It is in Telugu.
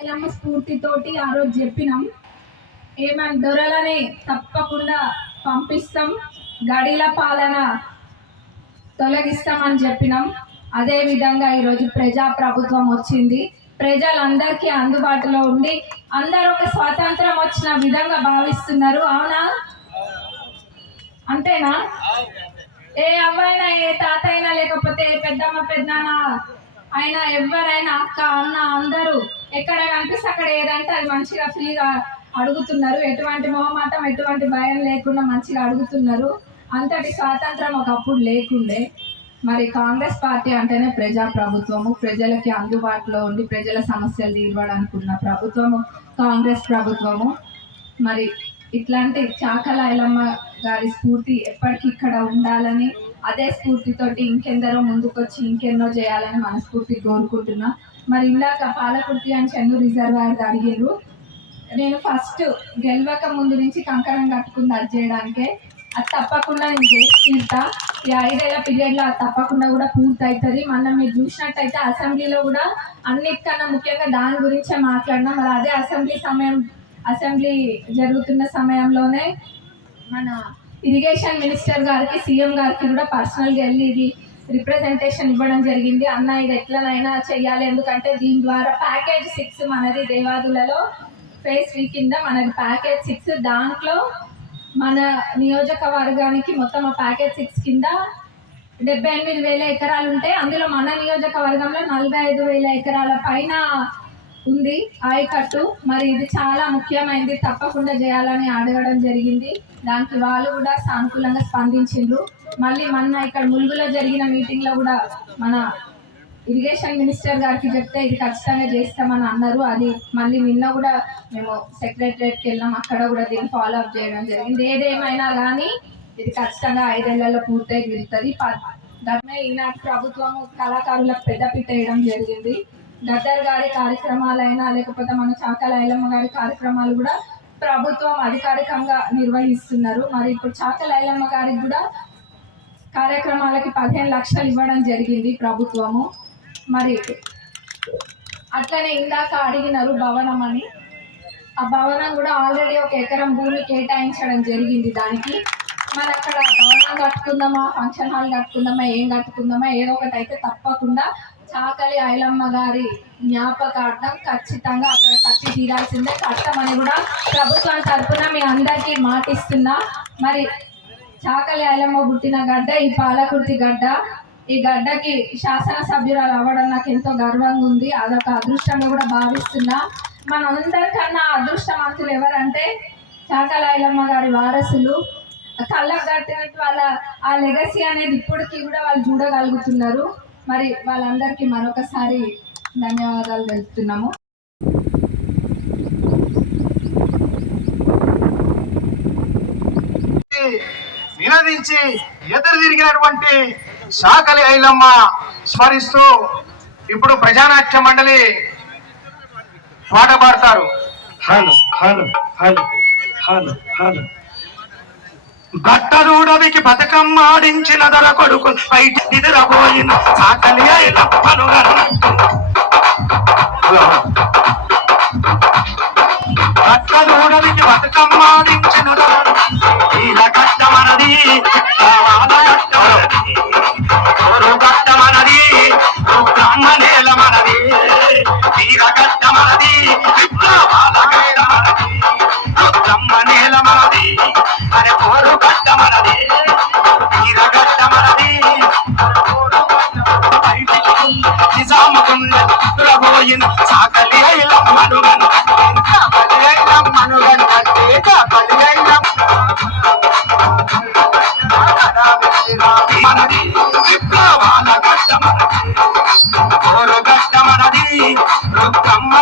ఎల్లమ్మ స్ఫూర్తితోటి ఆ రోజు చెప్పినాం, ఏమని దొరలని తప్పకుండా పంపిస్తాం, గడిల పాలన తొలగిస్తామని చెప్పినాం. అదే విధంగా ఈరోజు ప్రజా ప్రభుత్వం వచ్చింది. ప్రజలందరికీ అందుబాటులో ఉండి అందరూ ఒక స్వాతంత్రం వచ్చిన విధంగా భావిస్తున్నారు. అవునా? అంతేనా? ఏ అవ్వైనా, ఏ తాత అయినా, లేకపోతే ఏ పెద్దమ్మ పెద్దనాన్న అయినా, ఎవరైనా అక్క అన్న అందరూ ఎక్కడ కనిపిస్తే అక్కడ ఏదంటే అది మంచిగా ఫ్రీగా అడుగుతున్నారు. ఎటువంటి మొహమాటం, ఎటువంటి భయం లేకుండా మంచిగా అడుగుతున్నారు. అంతటి స్వాతంత్రం ఒకప్పుడు లేకుండే. మరి కాంగ్రెస్ పార్టీ అంటేనే ప్రజా ప్రభుత్వము, ప్రజలకి అందుబాటులో ఉండి ప్రజల సమస్యలు తీర్చడానుకున్న ప్రభుత్వము కాంగ్రెస్ ప్రభుత్వము. మరి ఇట్లాంటి చాకల ఐలమ్మ గారి స్ఫూర్తి ఎప్పటికీ ఇక్కడ ఉండాలని, అదే స్ఫూర్తితోటి ఇంకెందరో ముందుకొచ్చి ఇంకెన్నో చేయాలని మనస్ఫూర్తి కోరుకుంటున్నా. మరి ఇందాక పాలకుర్తి అని చెన్నూరు రిజర్వాయర్ అడిగారు. నేను ఫస్ట్ గెలవక ముందు నుంచి కంకణం కట్టుకుంది అది చేయడానికే. అది తప్పకుండా నేను చేసి తీరుతా. ఈ 5 ఏళ్ల పీరియడ్లో అది తప్పకుండా కూడా పూర్తి అవుతుంది. మనం మీరు చూసినట్టయితే అసెంబ్లీలో కూడా అన్నిటికన్నా ముఖ్యంగా దాని గురించే మాట్లాడినా. మరి అదే అసెంబ్లీ జరుగుతున్న సమయంలోనే మన ఇరిగేషన్ మినిస్టర్ గారికి, సీఎం గారికి కూడా పర్సనల్గా వెళ్ళి ఇది రిప్రజెంటేషన్ ఇవ్వడం జరిగింది. అన్న ఇది ఎట్లనైనా చెయ్యాలి, ఎందుకంటే దీని ద్వారా ప్యాకేజ్ 6 మనది దేవాదులలో ఫేజ్ 3 కింద మనది ప్యాకేజ్ 6. దాంట్లో మన నియోజకవర్గానికి మొత్తం ఆ ప్యాకేజ్ 6 కింద 78,000 ఎకరాలు ఉంటాయి. అందులో మన నియోజకవర్గంలో 45,000 ఎకరాల పైన ఉంది ఆయకట్టు. మరి ఇది చాలా ముఖ్యమైనది, తప్పకుండా చేయాలని అడగడం జరిగింది. దానికి వాళ్ళు కూడా సానుకూలంగా స్పందించిండ్రు. మళ్ళీ మొన్న ఇక్కడ ములుగులో జరిగిన మీటింగ్లో కూడా మన ఇరిగేషన్ మినిస్టర్ గారికి చెప్తే ఇది ఖచ్చితంగా చేస్తామని అన్నారు. అది మళ్ళీ నిన్న కూడా మేము సెక్రటరియట్కి వెళ్ళాం, అక్కడ కూడా దీన్ని ఫాలో అప్ చేయడం జరిగింది. ఏదేమైనా కానీ ఇది ఖచ్చితంగా 5 ఏళ్లలో పూర్తయి తీరుతుంది. ఈనాటి ప్రభుత్వము కళాకారులకు పెద్దపీట వేయడం జరిగింది. గద్దర్ గారి కార్యక్రమాలైనా, లేకపోతే మన చాకల ఐలమ్మ గారి కార్యక్రమాలు కూడా ప్రభుత్వం అధికారికంగా నిర్వహిస్తున్నారు. మరి ఇప్పుడు చాకల ఐలమ్మ గారికి కూడా కార్యక్రమాలకి 15 లక్షలు ఇవ్వడం జరిగింది ప్రభుత్వము. మరి అట్లనే ఇందాక అడిగినారు భవనం అని. ఆ భవనం కూడా ఆల్రెడీ 1 ఎకరం భూమి కేటాయించడం జరిగింది. దానికి మరి అక్కడ భవనం కట్టుకుందామా, ఫంక్షన్ హాల్ కట్టుకుందామా, ఏం కట్టుకుందామా, ఏదో ఒకటి అయితే తప్పకుండా చాకలి ఐలమ్మ గారి జ్ఞాపకార్థం ఖచ్చితంగా అక్కడ కట్టి తీరాల్సిందే. కట్టమని కూడా ప్రభుత్వం తరఫున మీ అందరికీ మాటిస్తున్నా. మరి చాకలి ఐలమ్మ పుట్టిన గడ్డ ఈ పాలకుర్తి గడ్డ. ఈ గడ్డకి శాసనసభ్యురాలు అవ్వడం నాకు ఎంతో గర్వంగా ఉంది. అదొక అదృష్టంగా కూడా భావిస్తున్నా. మనందరికన్నా అదృష్టవంతులు ఎవరంటే చాకల ఐలమ్మ గారి వారసులు. కళ్ళకు కట్టినట్టు వాళ్ళ ఆ లెగసీ అనేది ఇప్పటికీ కూడా వాళ్ళు చూడగలుగుతున్నారు. మరి వాళ్ళందరికీ మరొకసారి ధన్యవాదాలు తెలుపుతున్నాము. నిలదించి ఎదురు తిరిగినటువంటి చాకలి ఐలమ్మ స్మరిస్తూ ఇప్పుడు ప్రజానాట్య మండలి పాట పాడతారు. Hello hello hello hello hello గట్టదూడవికి బతుకమ్మ ఆడించిన దొర కొడుకు బయట నిద్రపోయిన చాకలి ఐలమ్మను గట్టదూడవికి బతుకమ్మ ఆడించిన కష్టమనది కష్టమనది బ్రహ్మనేల మనది తీర కష్టమనది బ్రహ్మనేల మనది అరే కోరు కష్టమనది తీర కష్టమనది నిజాముకుపోయిన చాకలి ఐలమ్మను మనది విప్లవాల కష్టమనది కోరు కష్టమనది బ్రహ్మ